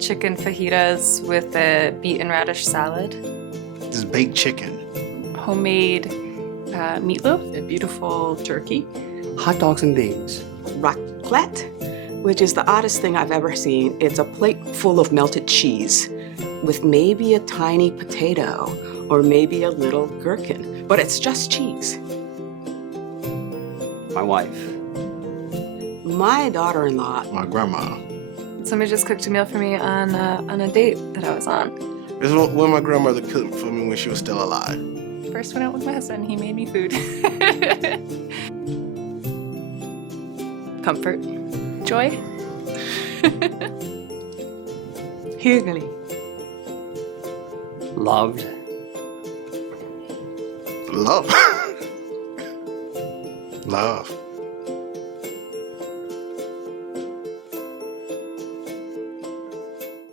Chicken fajitas with a beet and radish salad. This is baked chicken. Homemade meatloaf. A beautiful turkey. Hot dogs and beans. Raclette, which is the oddest thing I've ever seen. It's a plate full of melted cheese with maybe a tiny potato or maybe a little gherkin, but it's just cheese. My wife. My daughter-in-law. My grandma. Somebody just cooked a meal for me on a date that I was on. This is what my grandmother cooked for me when she was still alive. First went out with my husband, he made me food. Comfort. Joy. Hyggelig. Loved. Love. Love.